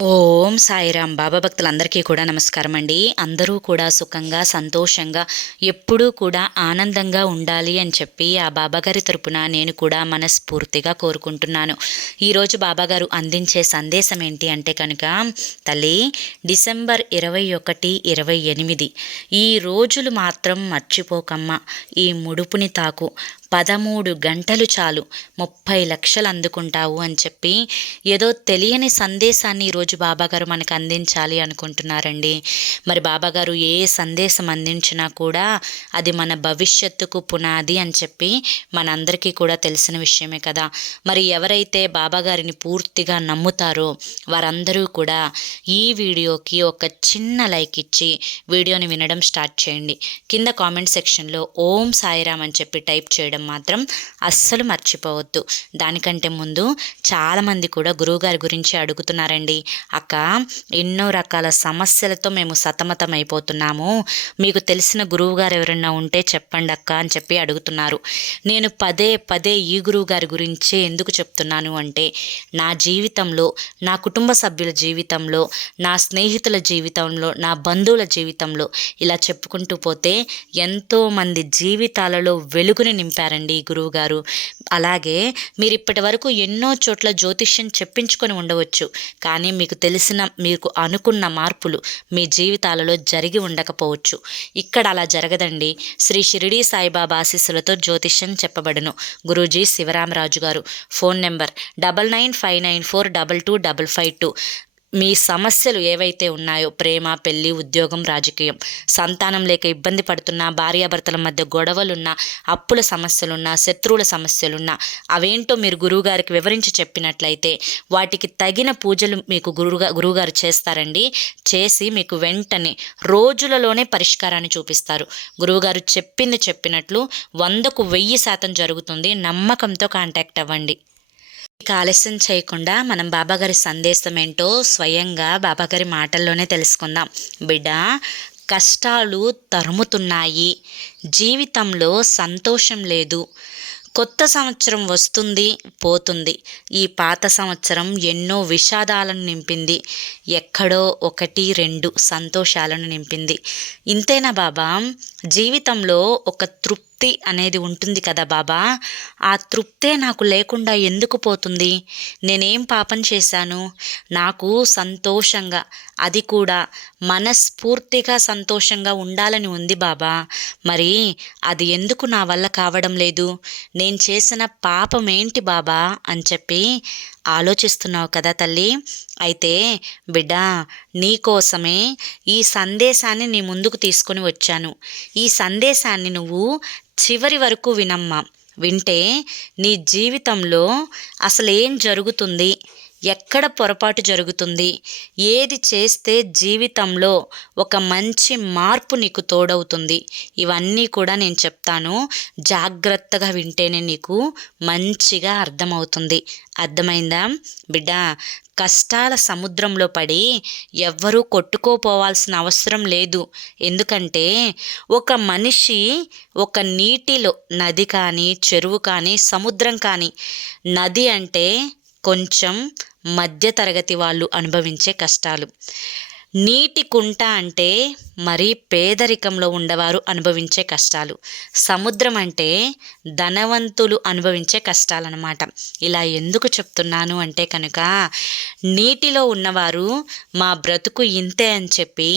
ఓం సాయిరాం. బాబా భక్తులందరికీ కూడా నమస్కారం అండి. అందరూ కూడా సుఖంగా, సంతోషంగా, ఎప్పుడూ కూడా ఆనందంగా ఉండాలి అని చెప్పి ఆ బాబాగారి తరపున నేను కూడా మనస్ఫూర్తిగా కోరుకుంటున్నాను. ఈరోజు బాబాగారు అందించే సందేశం ఏంటి అంటే కనుక, తల్లి, డిసెంబర్ 21, 28 ఈ రోజులు మాత్రం మర్చిపోకమ్మా. ఈ ముడుపుని తాకు. 13 గంటలు చాలు, 30 లక్షలు అందుకుంటావు అని చెప్పి ఏదో తెలియని సందేశాన్ని ఈరోజు బాబాగారు మనకు అందించాలి అనుకుంటున్నారండి. మరి బాబాగారు ఏ సందేశం అందించినా కూడా అది మన భవిష్యత్తుకు పునాది అని చెప్పి మనందరికీ కూడా తెలిసిన విషయమే కదా. మరి ఎవరైతే బాబాగారిని పూర్తిగా నమ్ముతారో వారందరూ కూడా ఈ వీడియోకి ఒక చిన్న లైక్ ఇచ్చి వీడియోని వినడం స్టార్ట్ చేయండి. కింద కామెంట్ సెక్షన్లో ఓం సాయిరామ్ అని చెప్పి టైప్ చేయడం మాత్రం అస్సలు మర్చిపోవద్దు. దానికంటే ముందు చాలామంది కూడా గురువుగారి గురించి అడుగుతున్నారండి. అక్క, ఎన్నో రకాల సమస్యలతో మేము సతమతం అయిపోతున్నాము, మీకు తెలిసిన గురువుగారు ఎవరైనా ఉంటే చెప్పండి అక్క అని చెప్పి అడుగుతున్నారు. నేను పదే పదే ఈ గురువుగారి గురించే ఎందుకు చెప్తున్నాను అంటే, నా జీవితంలో, నా కుటుంబ సభ్యుల జీవితంలో, నా స్నేహితుల జీవితంలో, నా బంధువుల జీవితంలో ఇలా చెప్పుకుంటూ పోతే ఎంతోమంది జీవితాలలో వెలుగుని నింపారండి ఈ గురువుగారు. అలాగే మీరు ఇప్పటి వరకు ఎన్నో చోట్ల జ్యోతిష్యం చెప్పించుకొని ఉండవచ్చు, కానీ మీకు అనుకున్న మార్పులు మీ జీవితాలలో జరిగి ఉండకపోవచ్చు. ఇక్కడ అలా జరగదండి. శ్రీ షిరిడి సాయిబాబా ఆశీస్సులతో జ్యోతిష్యం చెప్పబడును. గురూజీ శివరామరాజు గారు. Phone number 9959422552. మీ సమస్యలు ఏవైతే ఉన్నాయో, ప్రేమ, పెళ్ళి, ఉద్యోగం, రాజకీయం, సంతానం లేక ఇబ్బంది పడుతున్నా, భార్యాభర్తల మధ్య గొడవలున్నా, అప్పుల సమస్యలున్నా, శత్రువుల సమస్యలున్నా, అవేంటో మీరు గురువుగారికి వివరించి చెప్పినట్లయితే వాటికి తగిన పూజలు మీకు గురువుగారు చేస్తారండి. చేసి మీకు వెంటనే రోజులలోనే పరిష్కారాన్ని చూపిస్తారు. గురువుగారు చెప్పినట్లు 100కు 1000% జరుగుతుంది. నమ్మకంతో కాంటాక్ట్ అవ్వండి. ఇక ఆలస్యం చేయకుండా మనం బాబాగారి సందేశం ఏంటో స్వయంగా బాబాగారి మాటల్లోనే తెలుసుకుందాం. బిడ్డ, కష్టాలు తరుముతున్నాయి, జీవితంలో సంతోషం లేదు. కొత్త సంవత్సరం వస్తుంది, పోతుంది. ఈ పాత సంవత్సరం ఎన్నో విషాదాలను నింపింది, ఎక్కడో 1, 2 సంతోషాలను నింపింది. ఇంతేనా బాబా? జీవితంలో ఒక తృప్తి అనేది ఉంటుంది కదా బాబా, ఆ తృప్తే నాకు లేకుండా ఎందుకు పోతుంది? నేనేం పాపం చేశాను? నాకు సంతోషంగా, అది కూడా మనస్ఫూర్తిగా సంతోషంగా ఉండాలని ఉంది బాబా. మరి అది ఎందుకు నా వల్ల కావడం లేదు? నేను చేసిన పాపం ఏంటి బాబా అని చెప్పి ఆలోచిస్తున్నావు కదా తల్లి. అయితే బిడ్డ, నీకోసమే ఈ సందేశాన్ని నీ ముందుకు తీసుకొని వచ్చాను. ఈ సందేశాన్ని నువ్వు చివరి వరకు వినమ్మా. వింటే నీ జీవితంలో అసలు ఏం జరుగుతుంది, ఎక్కడ పొరపాటు జరుగుతుంది, ఏది చేస్తే జీవితంలో ఒక మంచి మార్పు నీకు తోడవుతుంది, ఇవన్నీ కూడా నేను చెప్తాను. జాగ్రత్తగా వింటేనే నీకు మంచిగా అర్థమవుతుంది. అర్థమైందా బిడ్డ? కష్టాల సముద్రంలో పడి ఎవ్వరూ కొట్టుకోపోవాల్సిన అవసరం లేదు. ఎందుకంటే ఒక మనిషి ఒక నీటిలో, నది కానీ, చెరువు కానీ, సముద్రం కానీ, నది అంటే కొంచెం మధ్యతరగతి వాళ్ళు అనుభవించే కష్టాలు, నీటి కుంట అంటే మరీ పేదరికంలో ఉండవారు అనుభవించే కష్టాలు, సముద్రం అంటే ధనవంతులు అనుభవించే కష్టాలన్నమాట. ఇలా ఎందుకు చెప్తున్నాను అంటే కనుక, నీటిలో ఉన్నవారు మా బ్రతుకు ఇంతే అని చెప్పి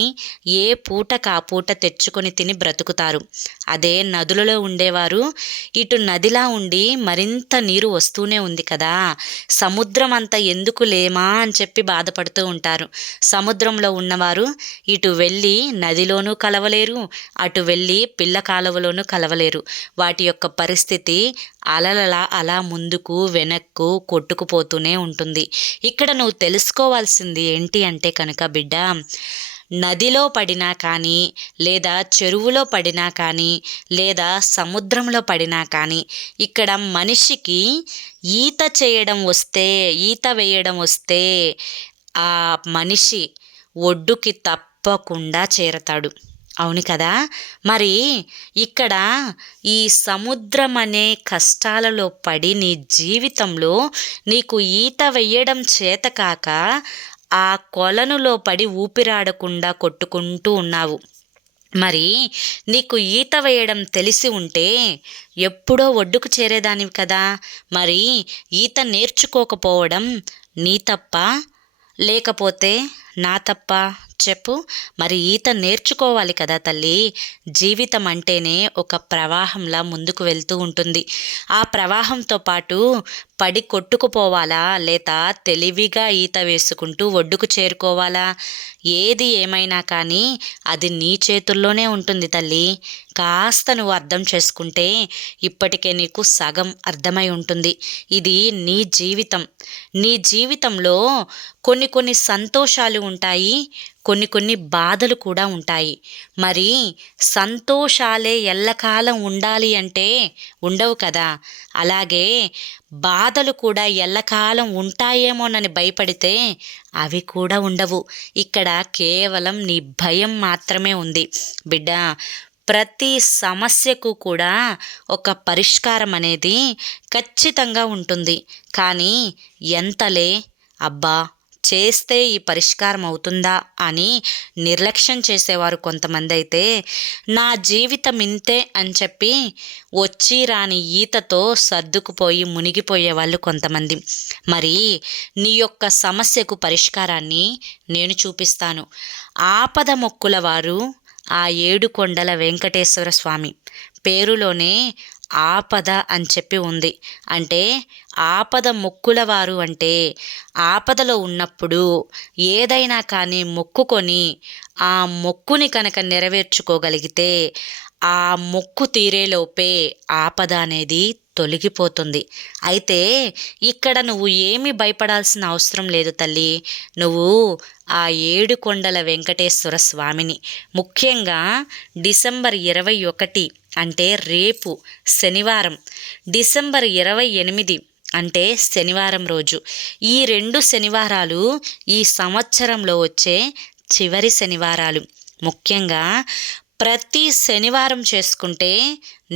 ఏ పూటకు ఆ పూట తెచ్చుకొని తిని బ్రతుకుతారు. అదే నదులలో ఉండేవారు ఇటు నదిలా ఉండి మరింత నీరు వస్తూనే ఉంది కదా, సముద్రం అంతా ఎందుకు లేమా అని చెప్పి బాధపడుతూ ఉంటారు. సముద్రంలో ఉన్నవారు ఇటు వెళ్ళి నదిలోనూ కలవలేరు, అటు వెళ్ళి పిల్ల కాలువలోనూ కలవలేరు. వాటి యొక్క పరిస్థితి అలలలా అలా ముందుకు వెనక్కు కొట్టుకుపోతూనే ఉంటుంది. ఇక్కడ నువ్వు తెలుసుకోవాల్సింది ఏంటి అంటే కనుక బిడ్డ, నదిలో పడినా కానీ, లేదా చెరువులో పడినా కానీ, లేదా సముద్రంలో పడినా కానీ, ఇక్కడ మనిషికి ఈత వేయడం వస్తే ఆ మనిషి ఒడ్డుకి తప్పకుండా చేరతాడు. అవును కదా. మరి ఇక్కడ ఈ సముద్రం అనే కష్టాలలో పడి నీ జీవితంలో నీకు ఈత వేయడం చేతకాక ఆ కొలనులో పడి ఊపిరాడకుండా కొట్టుకుంటూ ఉన్నావు. మరి నీకు ఈత వేయడం తెలిసి ఉంటే ఎప్పుడో ఒడ్డుకు చేరేదానివి కదా. మరి ఈత నేర్చుకోకపోవడం నీ తప్పా, లేకపోతే నా తప్పా చెప్పు. మరి ఈత నేర్చుకోవాలి కదా తల్లి. జీవితం అంటేనే ఒక ప్రవాహంలా ముందుకు వెళ్తూ ఉంటుంది. ఆ ప్రవాహంతో పాటు పడి కొట్టుకుపోవాలా, లేదా తెలివిగా ఈత వేసుకుంటూ ఒడ్డుకు చేరుకోవాలా? ఏది ఏమైనా కానీ అది నీ చేతుల్లోనే ఉంటుంది తల్లి. కాస్త నువ్వు అర్థం చేసుకుంటే ఇప్పటికే నీకు సగం అర్థమై ఉంటుంది. ఇది నీ జీవితం. నీ జీవితంలో కొన్ని సంతోషాలు ఉంటాయి, కొన్ని బాధలు కూడా ఉంటాయి. మరి సంతోషాలే ఎల్లకాలం ఉండాలి అంటే ఉండవు కదా. అలాగే బాధలు కూడా ఎల్లకాలం ఉంటాయేమోనని భయపడితే అవి కూడా ఉండవు. ఇక్కడ కేవలం నీ భయం మాత్రమే ఉంది. బిడ్డ, ప్రతి సమస్యకు కూడా ఒక పరిష్కారం అనేది ఖచ్చితంగా ఉంటుంది. కానీ ఎంతలే, అబ్బా చేస్తే ఈ పరిష్కారం అవుతుందా అని నిర్లక్ష్యం చేసేవారు కొంతమంది అయితే, నా జీవితం ఇంతే అని చెప్పి వచ్చి రాని ఈతతో సర్దుకుపోయి మునిగిపోయే వాళ్ళు కొంతమంది. మరి నీ యొక్క సమస్యకు పరిష్కారాన్ని నేను చూపిస్తాను. ఆపద మొక్కుల వారు ఆ ఏడుకొండల వెంకటేశ్వర స్వామి పేరులోనే ఆపద అని చెప్పి ఉంది. అంటే ఆపద మొక్కులవారు అంటే ఆపదలో ఉన్నప్పుడు ఏదైనా కానీ మొక్కుకొని ఆ మొక్కుని కనుక నెరవేర్చుకోగలిగితే ఆ మొక్కు తీరేలోపే ఆపద అనేది తొలగిపోతుంది. అయితే ఇక్కడ నువ్వు ఏమీ భయపడాల్సిన అవసరం లేదు తల్లి. నువ్వు ఆ ఏడుకొండల వెంకటేశ్వర స్వామిని ముఖ్యంగా డిసెంబర్ 21 అంటే రేపు శనివారం, డిసెంబర్ 28 అంటే శనివారం రోజు, ఈ 2 శనివారాలు ఈ సంవత్సరంలో వచ్చే చివరి శనివారాలు. ముఖ్యంగా ప్రతి శనివారం చేసుకుంటే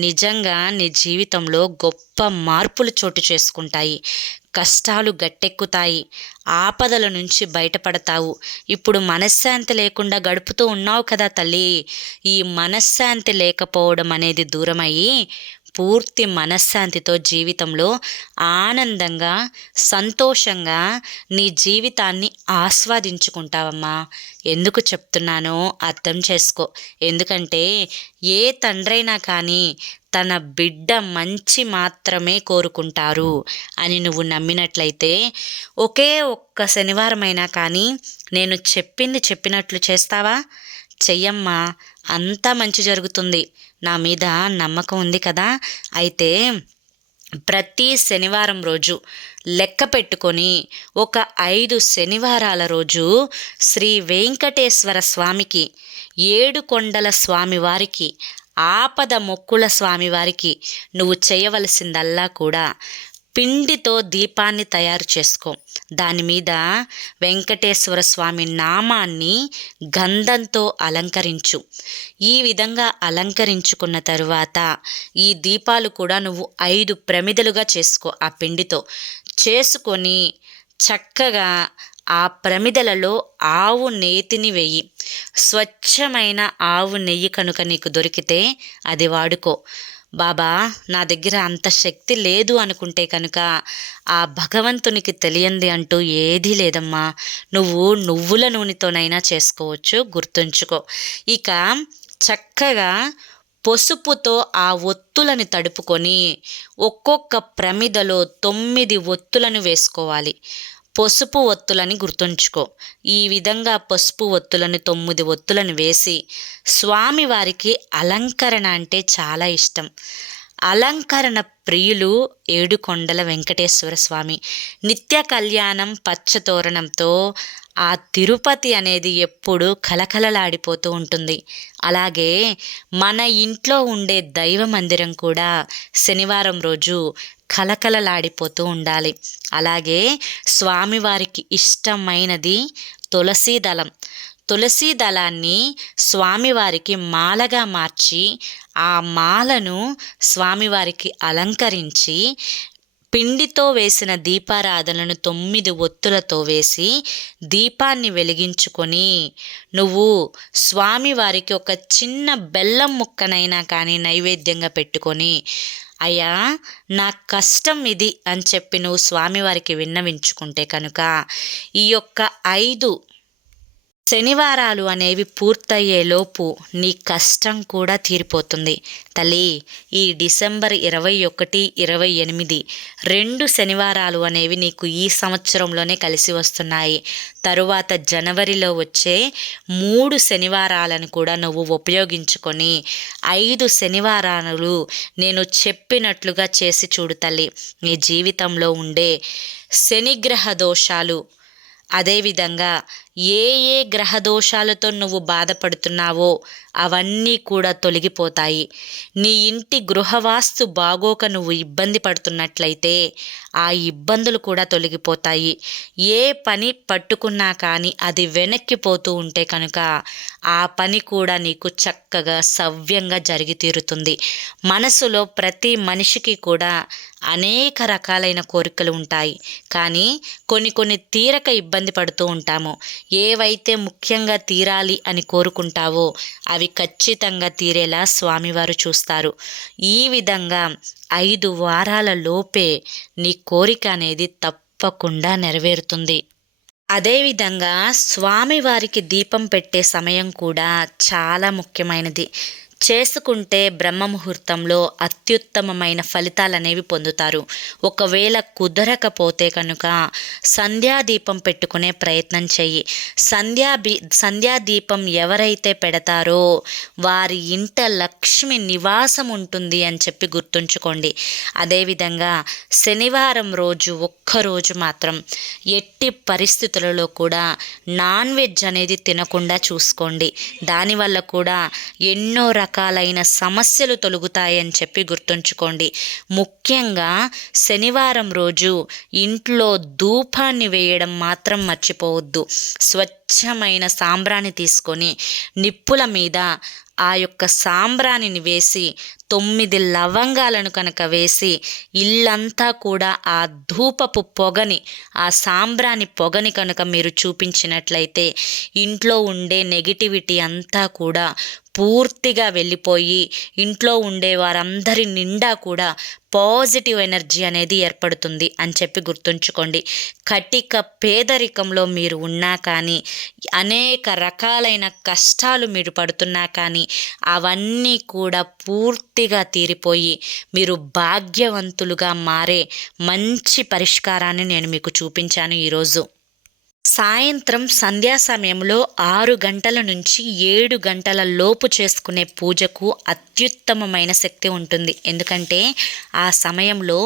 నిజంగా నీ జీవితంలో గొప్ప మార్పులు చోటు చేసుకుంటాయి. కష్టాలు గట్టెక్కుతాయి, ఆపదల నుంచి బయటపడతావు. ఇప్పుడు మనశ్శాంతి లేకుండా గడుపుతూ ఉన్నావు కదా తల్లి. ఈ మనశ్శాంతి లేకపోవడం అనేది దూరమయ్యి పూర్తి మనశ్శాంతితో జీవితంలో ఆనందంగా, సంతోషంగా నీ జీవితాన్ని ఆస్వాదించుకుంటావమ్మా. ఎందుకు చెప్తున్నానో అర్థం చేసుకో. ఎందుకంటే ఏ తండ్రైనా కానీ తన బిడ్డ మంచి మాత్రమే కోరుకుంటారు అని నువ్వు నమ్మినట్లయితే ఒకే ఒక్క శనివారమైనా కానీ నేను చెప్పింది చెప్పినట్లు చేస్తావా? చెయ్యమ్మా, అంతా మంచి జరుగుతుంది. నా మీద నమ్మకం ఉంది కదా. అయితే ప్రతి శనివారం రోజు లెక్క పెట్టుకొని ఒక 5 శనివారాల రోజు శ్రీ వెంకటేశ్వర స్వామికి, ఏడుకొండల స్వామివారికి, ఆపద మొక్కుల స్వామివారికి నువ్వు చేయవలసిందల్లా కూడా పిండితో దీపాన్ని తయారు చేసుకో. దాని మీద వెంకటేశ్వర స్వామి నామాన్ని గంధంతో అలంకరించు. ఈ విధంగా అలంకరించుకున్న తరువాత ఈ దీపాలు కూడా నువ్వు 5 ప్రమిదలుగా చేసుకో. ఆ పిండితో చేసుకొని చక్కగా ఆ ప్రమిదలలో ఆవు నేతిని వెయ్యి. స్వచ్ఛమైన ఆవు నెయ్యి కనుక నీకు దొరికితే అది వాడుకో. బాబా, నా దగ్గర అంత శక్తి లేదు అనుకుంటే కనుక ఆ భగవంతునికి తెలియంది అంటూ ఏదీ లేదమ్మా. నువ్వు నువ్వుల నూనెతోనైనా చేసుకోవచ్చు, గుర్తుంచుకో. ఇక చక్కగా పసుపుతో ఆ ఒత్తులను తడుపుకొని ఒక్కొక్క ప్రమిదలో 9 ఒత్తులను వేసుకోవాలి. పసుపు ఒత్తులని గుర్తుంచుకో. ఈ విధంగా పసుపు ఒత్తులను 9 ఒత్తులను వేసి, స్వామివారికి అలంకరణ అంటే చాలా ఇష్టం. అలంకరణ ప్రియులు ఏడుకొండల వెంకటేశ్వర స్వామి. నిత్య కళ్యాణం పచ్చతోరణంతో ఆ తిరుపతి అనేది ఎప్పుడూ కలకలలాడిపోతూ ఉంటుంది. అలాగే మన ఇంట్లో ఉండే దైవ మందిరం కూడా శనివారం రోజు కలకలలాడిపోతూ ఉండాలి. అలాగే స్వామివారికి ఇష్టమైనది తులసీ దళం. తులసీ దళాన్ని స్వామివారికి మాలగా మార్చి ఆ మాలను స్వామివారికి అలంకరించి పిండితో వేసిన దీపారాధనను 9 ఒత్తులతో వేసి దీపాన్ని వెలిగించుకొని నువ్వు స్వామివారికి ఒక చిన్న బెల్లం ముక్కనైనా కానీ నైవేద్యంగా పెట్టుకొని, అయ్యా నా కష్టం ఇది అని చెప్పి నువ్వు స్వామివారికి విన్నవించుకుంటే కనుక ఈ యొక్క 5 శనివారాలు అనేవి పూర్తయ్యేలోపు నీ కష్టం కూడా తీరిపోతుంది. తల్లి, ఈ డిసెంబర్ 21, 28 2 శనివారాలు అనేవి నీకు ఈ సంవత్సరంలోనే కలిసి వస్తున్నాయి. తరువాత జనవరిలో వచ్చే 3 శనివారాలను కూడా నువ్వు ఉపయోగించుకొని 5 శనివారాలు నేను చెప్పినట్లుగా చేసి చూడు తల్లి. నీ జీవితంలో ఉండే శనిగ్రహ దోషాలు, అదేవిధంగా ఏ ఏ గ్రహ దోషాలతో నువ్వు బాధపడుతున్నావో అవన్నీ కూడా తొలగిపోతాయి. నీ ఇంటి గృహవాస్తు బాగోక నువ్వు ఇబ్బంది పడుతున్నట్లయితే ఆ ఇబ్బందులు కూడా తొలగిపోతాయి. ఏ పని పట్టుకున్నా కానీ అది వెనక్కిపోతూ ఉంటే కనుక ఆ పని కూడా నీకు చక్కగా సవ్యంగా జరిగి తీరుతుంది. మనసులో ప్రతి మనిషికి కూడా అనేక రకాలైన కోరికలు ఉంటాయి. కానీ కొన్ని తీరక ఇబ్బంది పడుతూ ఉంటాము. ఏవైతే ముఖ్యంగా తీరాలి అని కోరుకుంటావో అవి ఖచ్చితంగా తీరేలా స్వామివారు చూస్తారు. ఈ విధంగా 5 వారాల లోపే నీ కోరిక అనేది తప్పకుండా నెరవేరుతుంది. అదేవిధంగా స్వామివారికి దీపం పెట్టే సమయం కూడా చాలా ముఖ్యమైనది. చేసుకుంటే బ్రహ్మ ముహూర్తంలో అత్యుత్తమమైన ఫలితాలు అనేవి పొందుతారు. ఒకవేళ కుదరకపోతే కనుక సంధ్యాదీపం పెట్టుకునే ప్రయత్నం చెయ్యి. సంధ్యాదీపం ఎవరైతే పెడతారో వారి ఇంట లక్ష్మి నివాసం ఉంటుంది అని చెప్పి గుర్తుంచుకోండి. అదేవిధంగా శనివారం రోజు ఒక్కరోజు మాత్రం ఎట్టి పరిస్థితులలో కూడా నాన్ వెజ్ అనేది తినకుండా చూసుకోండి. దానివల్ల కూడా ఎన్నో రకాలైన సమస్యలు తొలగుతాయని చెప్పి గుర్తుంచుకోండి. ముఖ్యంగా శనివారం రోజు ఇంట్లో ధూపాన్ని వేయడం మాత్రం మర్చిపోవద్దు. స్వచ్ఛమైన సాంబ్రాణి తీసుకొని నిప్పుల మీద ఆ యొక్క సాంబ్రాణిని వేసి 9 లవంగాలను కనుక వేసి ఇల్లంతా కూడా ఆ ధూపపు పొగని, ఆ సాంబ్రాణి పొగని కనుక మీరు చూపించినట్లయితే ఇంట్లో ఉండే నెగిటివిటీ అంతా కూడా పూర్తిగా వెళ్ళిపోయి ఇంట్లో ఉండే వారందరి నిండా కూడా పాజిటివ్ ఎనర్జీ అనేది ఏర్పడుతుంది అని చెప్పి గుర్తుంచుకోండి. కటిక పేదరికంలో మీరు ఉన్నా కానీ, అనేక రకాలైన కష్టాలు మీరు పడుతున్నా కానీ అవన్నీ కూడా పూర్తిగా తీరిపోయి మీరు భాగ్యవంతులుగా మారే మంచి పరిష్కారాన్ని నేను మీకు చూపించాను ఈరోజు. సాయంత్రం సంధ్యా సమయంలో 6 గంటల నుంచి 7 గంటల లోపు చేసుకునే పూజకు అత్యుత్తమమైన శక్తి ఉంటుంది. ఎందుకంటే ఆ సమయంలో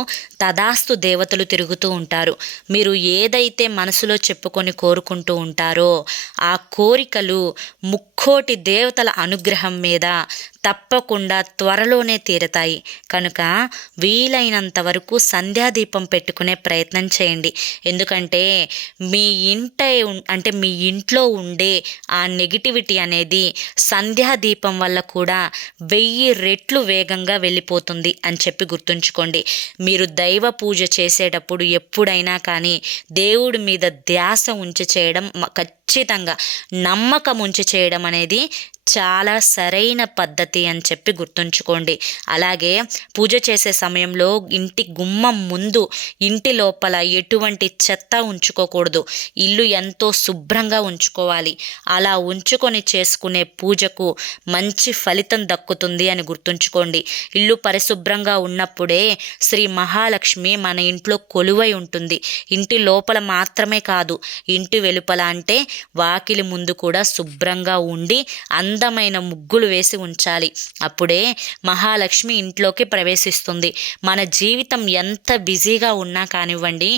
తదాస్తు దేవతలు తిరుగుతూ ఉంటారు. మీరు ఏదైతే మనసులో చెప్పుకొని కోరుకుంటూ ఉంటారో ఆ కోరికలు ముక్కోటి దేవతల అనుగ్రహం మీద తప్పకుండా త్వరలోనే తీరతాయి. కనుక వీలైనంత వరకు సంధ్యాదీపం పెట్టుకునే ప్రయత్నం చేయండి. ఎందుకంటే మీ ఇంట్లో ఉండే ఆ నెగిటివిటీ అనేది సంధ్యాదీపం వల్ల కూడా 1000 రెట్లు వేగంగా వెళ్ళిపోతుంది అని చెప్పి గుర్తుంచుకోండి. మీరు దైవ పూజ చేసేటప్పుడు ఎప్పుడైనా కానీ దేవుడి మీద ధ్యాస ఉంచి చేయడం, ఖచ్చితంగా నమ్మకం ఉంచి చేయడం అనేది చాలా సరైన పద్ధతి అని చెప్పి గుర్తుంచుకోండి. అలాగే పూజ చేసే సమయంలో ఇంటి గుమ్మం ముందు, ఇంటి లోపల ఎటువంటి చెత్త ఉంచుకోకూడదు. ఇల్లు ఎంతో శుభ్రంగా ఉంచుకోవాలి. అలా ఉంచుకొని చేసుకునే పూజకు మంచి ఫలితం దక్కుతుంది అని గుర్తుంచుకోండి. ఇల్లు పరిశుభ్రంగా ఉన్నప్పుడే శ్రీ మహాలక్ష్మి మన ఇంట్లో కొలువై ఉంటుంది. ఇంటి లోపల మాత్రమే కాదు, ఇంటి వెలుపల అంటే వాకిలి ముందు కూడా శుభ్రంగా ఉండి అందమైన ముగ్గులు వేసి ఉంచాలి. అప్పుడే మహాలక్ష్మి ఇంట్లోకి ప్రవేశిస్తుంది. మన జీవితం ఎంత బిజీగా ఉన్నా కానివ్వండి,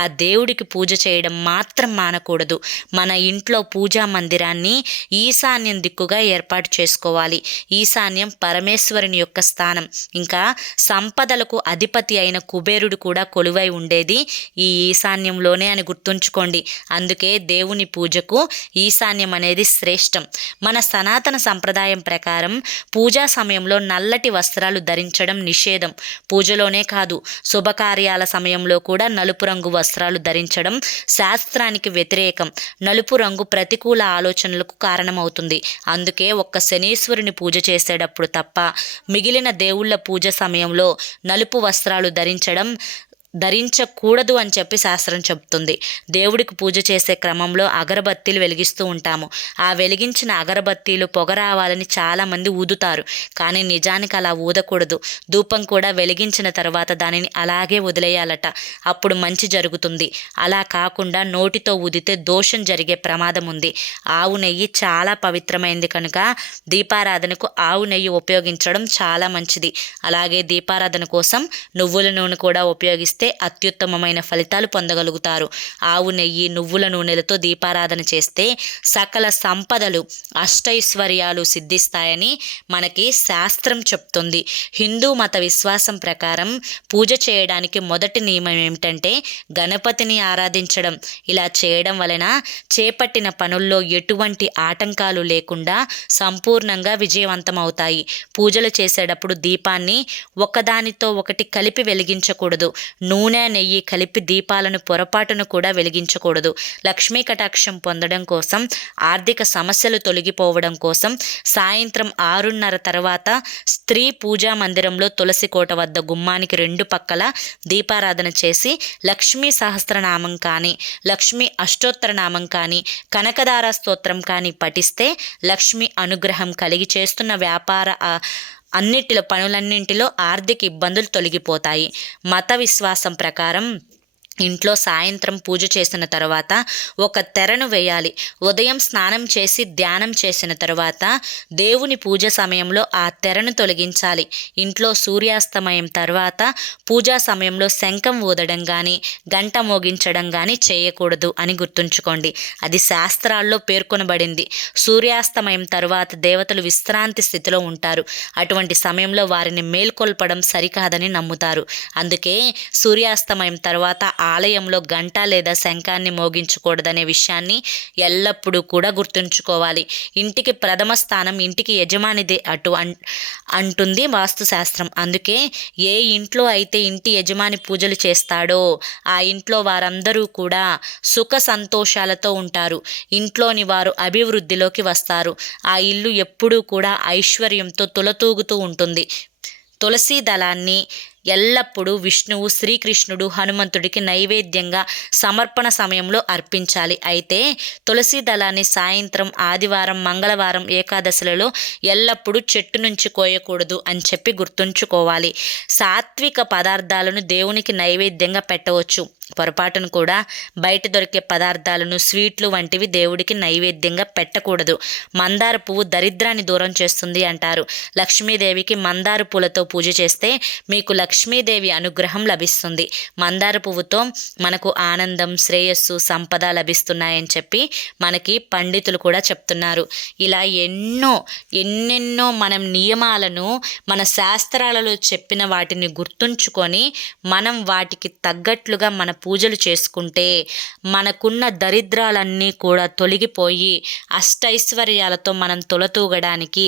ఆ దేవుడికి పూజ చేయడం మాత్రం మానకూడదు. మన ఇంట్లో పూజా మందిరాన్ని ఈశాన్యం దిక్కుగా ఏర్పాటు చేసుకోవాలి. ఈశాన్యం పరమేశ్వరుని యొక్క స్థానం. ఇంకా సంపదలకు అధిపతి అయిన కుబేరుడు కూడా కొలువై ఉండేది ఈ ఈశాన్యంలోనే అని గుర్తుంచుకోండి. అందుకే దేవుని పూజకు పూజకు ఈశాన్యం అనేది శ్రేష్టం. మన సనాతన సంప్రదాయం ప్రకారం పూజా సమయంలో నల్లటి వస్త్రాలు ధరించడం నిషేధం. పూజలోనే కాదు, శుభకార్యాల సమయంలో కూడా నలుపు రంగు వస్త్రాలు ధరించడం శాస్త్రానికి వ్యతిరేకం. నలుపు రంగు ప్రతికూల ఆలోచనలకు కారణమవుతుంది. అందుకే ఒక్క శనీశ్వరుని పూజ చేసేటప్పుడు తప్ప మిగిలిన దేవుళ్ళ పూజ సమయంలో నలుపు వస్త్రాలు ధరించకూడదు అని చెప్పి శాస్త్రం చెబుతుంది. దేవుడికి పూజ చేసే క్రమంలో అగరబత్తీలు వెలిగిస్తూ ఉంటాము. ఆ వెలిగించిన అగరబత్తీలు పొగ రావాలని చాలామంది ఊదుతారు. కానీ నిజానికి అలా ఊదకూడదు. ధూపం కూడా వెలిగించిన తర్వాత దానిని అలాగే వదిలేయాలట. అప్పుడు మంచి జరుగుతుంది. అలా కాకుండా నోటితో ఊదితే దోషం జరిగే ప్రమాదం ఉంది. ఆవు నెయ్యి చాలా పవిత్రమైంది కనుక దీపారాధనకు ఆవు నెయ్యి ఉపయోగించడం చాలా మంచిది. అలాగే దీపారాధన కోసం నువ్వుల నూనె కూడా ఉపయోగిస్తే అత్యుత్తమమైన ఫలితాలు పొందగలుగుతారు. ఆవు నెయ్యి, నువ్వుల నూనెలతో దీపారాధన చేస్తే సకల సంపదలు, అష్టైశ్వర్యాలు సిద్ధిస్తాయని మనకి శాస్త్రం చెప్తుంది. హిందూ మత విశ్వాసం ప్రకారం పూజ చేయడానికి మొదటి నియమం ఏమిటంటే గణపతిని ఆరాధించడం. ఇలా చేయడం వలన చేపట్టిన పనుల్లో ఎటువంటి ఆటంకాలు లేకుండా సంపూర్ణంగా విజయవంతమవుతాయి. పూజలు చేసేటప్పుడు దీపాన్ని ఒకదానితో ఒకటి కలిపి వెలిగించకూడదు. నూనె, నెయ్యి కలిపి దీపాలను పొరపాటును కూడా వెలిగించకూడదు. లక్ష్మీ కటాక్షం పొందడం కోసం, ఆర్థిక సమస్యలు తొలగిపోవడం కోసం సాయంత్రం 6:30 తర్వాత స్త్రీ పూజా మందిరంలో తులసి కోట వద్ద గుమ్మానికి 2 పక్కల దీపారాధన చేసి లక్ష్మీ సహస్రనామం కానీ, లక్ష్మీ అష్టోత్తర నామం కానీ, కనకదార స్తోత్రం కానీ పఠిస్తే లక్ష్మీ అనుగ్రహం కలిగి చేస్తున్న వ్యాపార పనులన్నింటిలో ఆర్థిక ఇబ్బందులు తొలగిపోతాయి. మత విశ్వాసం ప్రకారం ఇంట్లో సాయంత్రం పూజ చేసిన తర్వాత ఒక తెరను వేయాలి. ఉదయం స్నానం చేసి ధ్యానం చేసిన తర్వాత దేవుని పూజ సమయంలో ఆ తెరను తొలగించాలి. ఇంట్లో సూర్యాస్తమయం తర్వాత పూజా సమయంలో శంఖం ఊదడం కానీ, గంట మోగించడం కానీ చేయకూడదు అని గుర్తుంచుకోండి. అది శాస్త్రాల్లో పేర్కొనబడింది. సూర్యాస్తమయం తర్వాత దేవతలు విశ్రాంతి స్థితిలో ఉంటారు. అటువంటి సమయంలో వారిని మేల్కొల్పడం సరికాదని నమ్ముతారు. అందుకే సూర్యాస్తమయం తర్వాత ఆలయంలో గంట లేదా శంఖాన్ని మోగించకూడదనే విషయాన్ని ఎల్లప్పుడూ కూడా గుర్తుంచుకోవాలి. ఇంటికి ప్రథమ స్థానం ఇంటికి యజమానిదే అంటుంది వాస్తుశాస్త్రం. అందుకే ఏ ఇంట్లో అయితే ఇంటి యజమాని పూజలు చేస్తాడో ఆ ఇంట్లో వారందరూ కూడా సుఖ సంతోషాలతో ఉంటారు. ఇంట్లోని వారు అభివృద్ధిలోకి వస్తారు. ఆ ఇల్లు ఎప్పుడూ కూడా ఐశ్వర్యంతో తులతూగుతూ ఉంటుంది. తులసి దళాన్ని ఎల్లప్పుడూ విష్ణువు, శ్రీకృష్ణుడు, హనుమంతుడికి నైవేద్యంగా సమర్పణ సమయంలో అర్పించాలి. అయితే తులసి దళాన్ని సాయంత్రం, ఆదివారం, మంగళవారం, ఏకాదశులలో ఎల్లప్పుడూ చెట్టు నుంచి కోయకూడదు అని చెప్పి గుర్తుంచుకోవాలి. సాత్విక పదార్థాలను దేవునికి నైవేద్యంగా పెట్టవచ్చు. పొరపాటును కూడా బయట దొరికే పదార్థాలను, స్వీట్లు వంటివి దేవుడికి నైవేద్యంగా పెట్టకూడదు. మందార పువ్వు దరిద్రాన్ని దూరం చేస్తుంది అంటారు. లక్ష్మీదేవికి మందార పూలతో పూజ చేస్తే మీకు లక్ష్మీదేవి అనుగ్రహం లభిస్తుంది. మందార పువ్వుతో మనకు ఆనందం, శ్రేయస్సు, సంపద లభిస్తున్నాయని చెప్పి మనకి పండితులు కూడా చెప్తున్నారు. ఇలా ఎన్నెన్నో మనం నియమాలను మన శాస్త్రాలలో చెప్పిన వాటిని గుర్తుంచుకొని మనం వాటికి తగ్గట్లుగా మన పూజలు చేసుకుంటే మనకున్న దరిద్రాలన్నీ కూడా తొలగిపోయి అష్టైశ్వర్యాలతో మనం తులతూగడానికి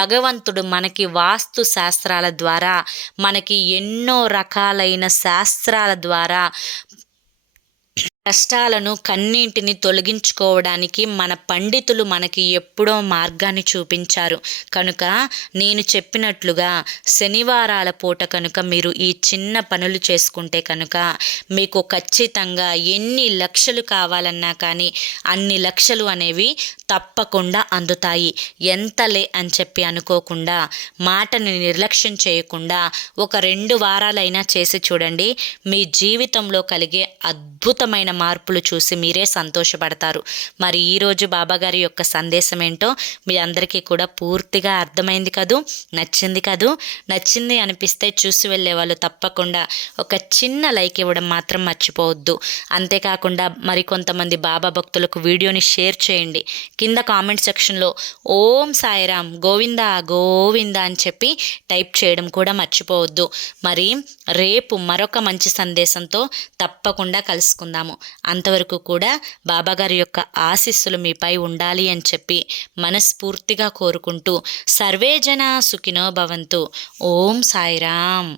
భగవంతుడు మనకి వాస్తు శాస్త్రాల ద్వారా, మనకి ఎన్నో రకాలైన శాస్త్రాల ద్వారా కష్టాలను, కన్నీటిని తొలగించుకోవడానికి మన పండితులు మనకి ఎప్పుడో మార్గాన్ని చూపించారు. కనుక నేను చెప్పినట్లుగా శనివారాల పూట కనుక మీరు ఈ చిన్న పనులు చేసుకుంటే కనుక మీకు ఖచ్చితంగా ఎన్ని లక్షలు కావాలన్నా కానీ అన్ని లక్షలు అనేవి తప్పకుండా అందుతాయి. ఎంతలే అని చెప్పి అనుకోకుండా, మాటని నిర్లక్ష్యం చేయకుండా ఒక 2 వారాలైనా చేసి చూడండి. మీ జీవితంలో కలిగే అద్భుతమైన మార్పులు చూసి మీరే సంతోషపడతారు. మరి ఈరోజు బాబాగారి యొక్క సందేశం ఏంటో మీ అందరికీ కూడా పూర్తిగా అర్థమైంది కదూ, నచ్చింది అనిపిస్తే చూసి వెళ్ళే వాళ్ళు తప్పకుండా ఒక చిన్న లైక్ ఇవ్వడం మాత్రం మర్చిపోవద్దు. అంతేకాకుండా మరికొంతమంది బాబా భక్తులకు వీడియోని షేర్ చేయండి. కింద కామెంట్ సెక్షన్లో ఓం సాయిరామ్, గోవిందా గోవిందా అని చెప్పి టైప్ చేయడం కూడా మర్చిపోవద్దు. మరి రేపు మరొక మంచి సందేశంతో తప్పకుండా కలుసుకుందాము. అంతవరకు కూడా బాబాగారి యొక్క ఆశీస్సులు మీపై ఉండాలి అని చెప్పి మనస్ఫూర్తిగా కోరుకుంటూ సర్వే జన సుఖినో భవంతు. ఓం సాయిరామ్.